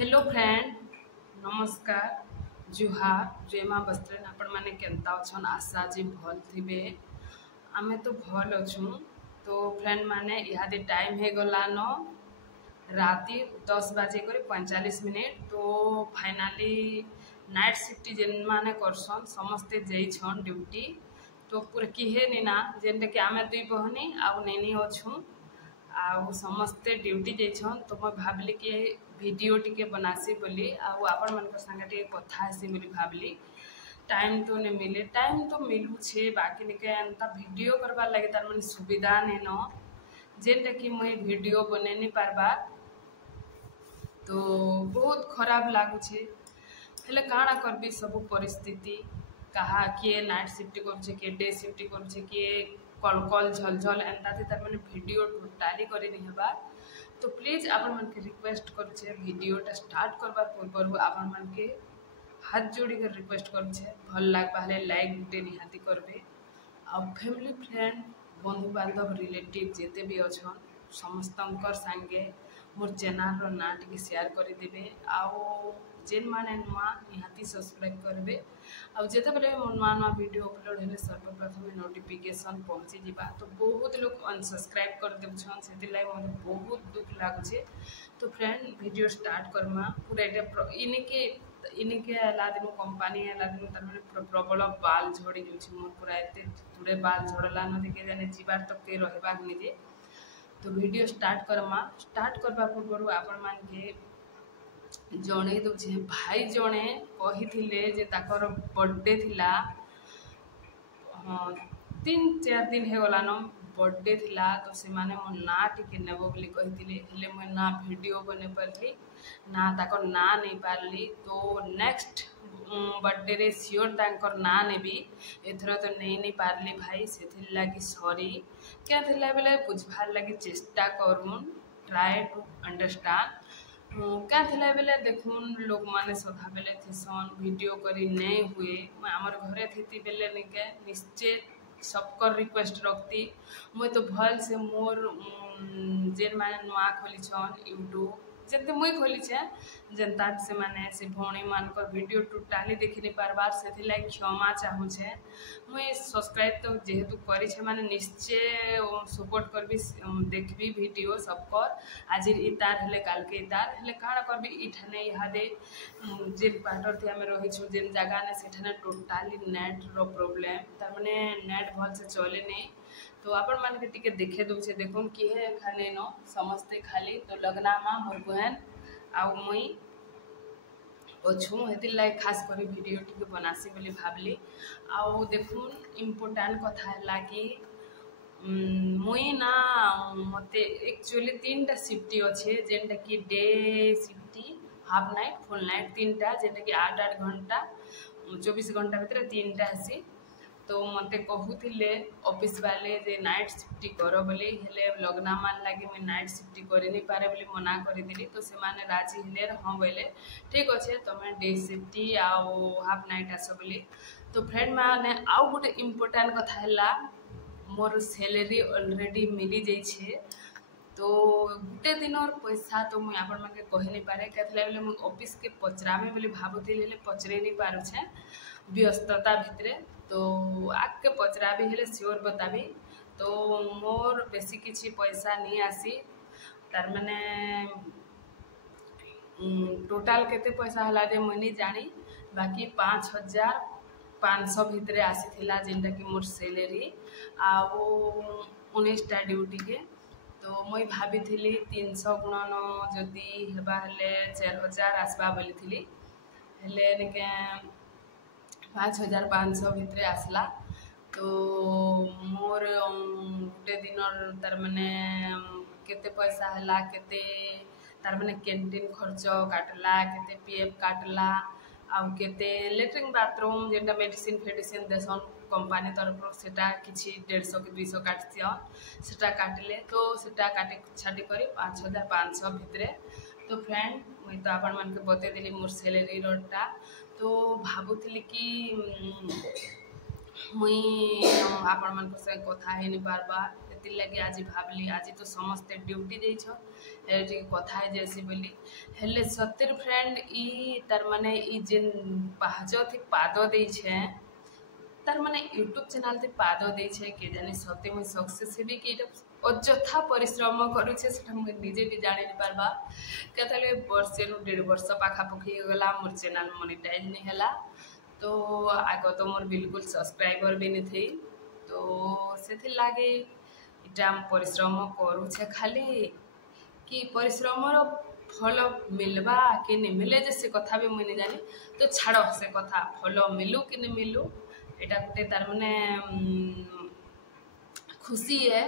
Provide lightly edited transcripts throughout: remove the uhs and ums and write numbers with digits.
Hello friend, नमस्कार, जुहार, जय माँ बस्त्रेन। आपण मैंने केन्ता अच्छन आशा जी भल थे। आमे तो भल अच्छू। तो फ्रेंड मैंने इहादे टाइम है गलान राति 10:45। तो फाइनाली नाइट शिफ्ट जेन माने करसन समस्ते जाइछन ड्यूटी। तो पूरा किहे नी ना जेनटा कि आमे दुई बहनी आउ नेनी अच्छू आउ समस्ते ड्यूटी जाइछन। तो मैं भावली कि वीडियो टिके बनासी बोली आपण मन संगे टिके कथा हेसी बोली भावली। टाइम तो नहीं मिले, टाइम तो मिलू छे बाकी निके एंता वीडियो करबार लगे तार मन सुविधा नहीं न जेनटा कि मुई वीडियो बने नहीं पारबा। तो बहुत खराब लागुछे। हेले काଣା करबी सब परिस्थिति कहा किए नाइट शिफ्ट करुचे किए डे शिफ्ट करुचे किए कल कल झलझल एंता थी तार माने वीडियो टोटाली करे नहीं हेबा। तो प्लीज आपण मन के रिक्वेस्ट करुचे वीडियोटा स्टार्ट करबार पूर्व आपण मन के हाथ जोड़ी कर रिक्वेस्ट करुचे भल लागबा हेले लाइक गुटे निहाती करबे। आ फैमिली फ्रेंड बंधु बांधव रिलेटिव जेते भी अच्छन समस्तंकर संगे मोर चैनल रो ना टिके शेयर कर देबे। आउ जेन माने नुआ निहाती सब्सक्राइब करबे। आउ जेते बेले मोर नुआ नुआ वीडियो अपलोड हेले सर्वप्रथम नोटिफिकेशन पहुँची जिबा। तो बहुत लोग अनसब्सक्राइब कर देउछन सेति लाइ मोर बहुत दुख लागुछे। तो फ्रेंड वीडियो स्टार्ट करमा पूरा एटा इनके लादिन कंपनी लादिन तार माने प्रबल बाल झड़ी जाउछे मोर पूरा एते थोड़े बाल झड़ला न देखे जाने जीवार तक के रहबा निजे। तो वीडियो स्टार्ट करमा स्टार्ट करबा पूर्व आपण मान के जणे दउछे भाई जणे कहिथिले जे ताकर बर्थडे थिला। हाँ 3-4 दिन हे गला न बर्थडे थिला। तो से माने मो ना टिके नेबो बोली कहिथिले हेले मो ना वीडियो बने पारली ना ताकर ना नहीं पारली। तो नेक्स्ट बर्थडे रे सियोर तांकर ना नेबी एथर तो नहीं पारली भाई से लगी सॉरी क्या थिला बेले बुझवार लगी चेष्टा करूँ ट्राई टू अंडरस्टैंड क्या थिला बेले देखून लोग माने सदा बेले थिसन वीडियो करी नहीं हुए मैं आमर घरे थी बेले निके निश्चय सबकर रिक्वेस्ट रखती मुई तो भल से मोर जेन माने नुआ खोली छन यूट्यूब जते मुई खोली छे जनता से माने से भौणी मानकर वीडियो टोटाली देखि नहीं पारबार से क्षमा चाहू छे। मुई सब्सक्राइब तो जेहेतु करी छे माने निश्चय सपोर्ट करबी देखबी वीडियो सबकर आज इतार हेले काल के इतार हेले काଣା करबी इठाने इहादे जेन पाटर थी आमे रही छु जेन जगह ने सेठाने टोटाली नेट रो प्रॉब्लम तार माने नेट भल से चले नहीं। तो आपण मान के टिके देखे दउछे देखुन कि है खाने न समस्ते खाली तो लगना मा मोर बहन आउ मुई अच्छू हेति लाइक खास करी वीडियो टिके बनासी बोली भावली। आउ देखुन इम्पोर्टेंट कथा है कि मुई ना मते एक्चुअली 3टा शिफ्टी अच्छे जेनटा कि डे शिफ्टी हाफ नाइट फुल नाइट 3टा जेनटा कि 8-8 घंटा 24 घंटा भीतर 3टा हेसी। तो मते कहूथिले ऑफिस वाले जे नाइट शिफ्ट कर बोली हेले लगना मान लगे मुझे नाइट शिफ्ट कर नहीं पारे बोली मना कर दिली। तो से माने राजी हेले हाँ बोले ठीक अच्छे तुम डे शिफ्ट आउ हाफ नाइट आस बोली। तो फ्रेंड माने आउ गोटे इम्पोर्टेंट कथा है मोर सैलरी ऑलरेडी मिली जाइए। तो गोटे दिन और पैसा तो मुझे आपण माने कहि नहीं पारे क्या बेले मुझे ऑफिस के पचरामे बोली भावुली हेले पचरे नहीं पारुछे व्यस्तता भितरे। तो आगे पचरा भी हेले सियोर बताबी। तो मोर बेसी किछि पैसा नहीं आसी तार माने टोटाल केते पैसा हला जे मुई नहीं जानी बाकी 5,500 भितरे आसी थिला जेनटा कि मोर सैलरी आउ 19टा ड्यूटी के। तो मुई भाभी थिली 300 गुणन जदि हेबा हेले 4,000 आसबा बोली थिली हेले निके 5,500 भितरे आसला। तो मोर गोटे दिन तार माने केते पैसा हला केते तार माने कैंटीन खर्च काटला केते पीएफ काटला आउ केते लेट्रिन बाथरूम जेटा मेडिसिन फेडिसिन देसन कंपनी तरफ सेटा किछि 150 के 200 काटसियन सेटा काटले। तो सेटा काटे छाटी करी 5,500 भितरे। तो फ्रेंड मुई तो आपण मन के बते देली मोर सैलरी रोटा। तो भावुली कि मुई आपण मन से कथा है नहीं पारबा लगे आज भावली आज तो समस्ते ड्यूटी देछ कथा है जैसी बोली हेले सतिर फ्रेंड ई तार माने ई जेन पाहच थी पाद दे तार माने यूट्यूब चैनल थी पाद दे के जाने सत्य मुझे सक्सेस हेबी कि अଯଥା परिश्रम करुचे सेटा मुझे निजे भी जानी नहीं पारबा कहते वर्षे नु 1.5 वर्ष पाखापाखि गला मोर चैनल मोनेटाइज नहीं हैला तो आग तो मोर बिल्कुल सब्सक्राइबर भी नहीं थी तो से लगे इटा परिश्रम करुचे खाली कि परिश्रम फल मिलवा कि नहीं मिले जे से कथा भी मुझे नहीं जानी तो छाड़ से कथा फल मिलू कि नहीं मिलू यहाँ गोटे तार माने खुशी है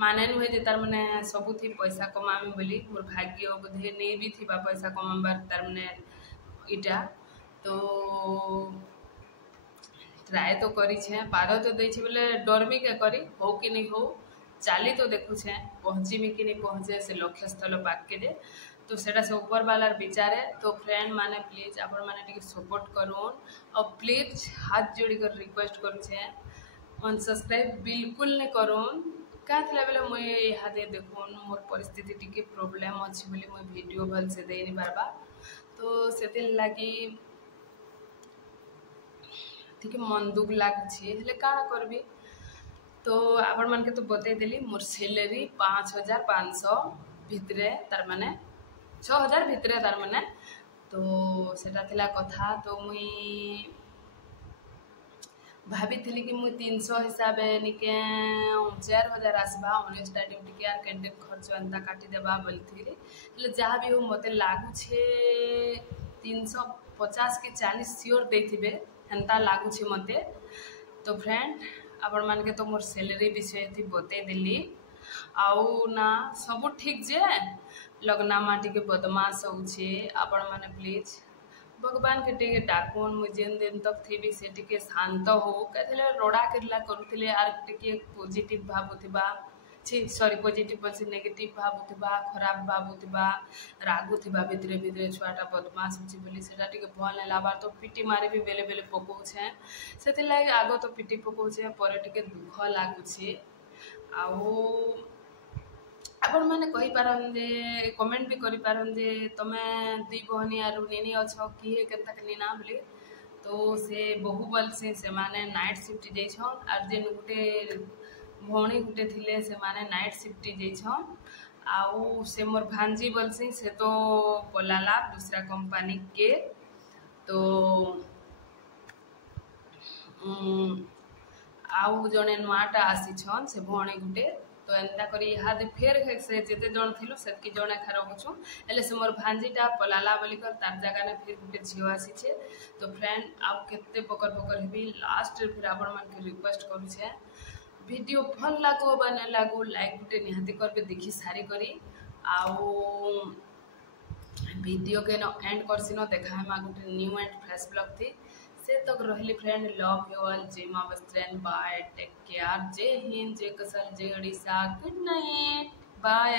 माने नुहे जे तार माने सबुथि पैसा कमामी बोली मोर भाग्य बोधे नहीं भी थी पैसा कमाबार तार माने इटा तो ट्राए तो करी पाद तो दे बोले डरमी के करी हो कि नहीं हो चाली तो देखुछे पहुँचीमी कि नहीं पहुँचे से लक्ष्य स्थल पाक के जे तो सेटा से ऊपर वालार विचारे तो फ्रेंड माने प्लीज आपण माने टिके सपोर्ट करूँ और प्लीज हाथ जोड़ी कर रिक्वेस्ट करुछे अनसब्सक्राइब बिल्कुल नहीं करूँ क्या बेले मुझे इहादे देखुन मोर परिस्थिति टिके प्रोब्लेम अच्छी बोली मुझे वीडियो भल से दे नहीं पारबा तो से लगी ठीक मन दुख लगुच काण करबी तो आपण मान के तो बतईदेली मोर सैलरी 5,500 भितरे तार माने 6,000 भितरे तार माने तो सेटा थिला कथा तो मुई भाभी थी कि मुई 300 हिसाब निके 4,000 आसबा 19टा ड्यूटी के यार कैंटीन खर्च एंता काटी देबा बोलती जहाँ भी हो मत लगुचे 350 कि 40 सियोर देथिबे हेन्ता लगुचे मते तो फ्रेंड आपण मान के तो मोर सैलरी विषय थी बतईदेली आउ ना सब ठीक जे लगनामा टिके बदमाश होचे आपण माने प्लीज भगवान के टिके डाकुन मुझे जेन दिन तक थी से टिके शांत हो कहते रोड़ा किरला करुले आर टिके पॉजिटिव भावुथिबा सॉरी पॉजिटिव बोलसी नेगेटिव भावुथिबा खराब भावुथिबा रागुथिबा भितरे भितरे छुआटा बदमाश होची बोली सेटा टिके भल नहीं लाबार तो पिटी मारे भी बेले बेले पकाउछे सेति लागे आगो तो पिटी पकाउछे पर टिके दुख लागुछे आउ आपण मैंने कही पारन जे कमेंट भी करी पारन जे तमे दी बहनी आरु निनी अच्छो किए केनता के निना बोली तो से बहु बल से माने नाइट शिफ्ट जाइछन आर जेन गुटे भौणी गुटे थिले से माने नाइट शिफ्ट जाइछन आउ से मोर भांजी बल से तो पलाला दूसरा कंपनी के तो आउ जने नुआटा आसीछन से भौणी गुटे तो एंता करी इहादे फेर से जेते जन थिलु सेतकी जने खा रहउछु एले से मोर भांजीटा पलाला बोली कर तार जगह ने फिर गुटे झियो आसीछे तो फ्रेंड आउ केते बकर बकर हेबी लास्ट फिर आपण मान के रिक्वेस्ट करू छे वीडियो भल लागो बा न लागो लाइक गुटे निहाती करबे देखि सारी करी आउ वीडियो के न एंड करसी न देखा है मा गुटे न्यू एंड फ्रेश ब्लॉग थी से तक रहली फ्रेंड लव यू ऑल जय मां वस्त्रन बाय टेक केयर जय हिंद जय कसल जय उड़ीसा गुड नाइट बाय।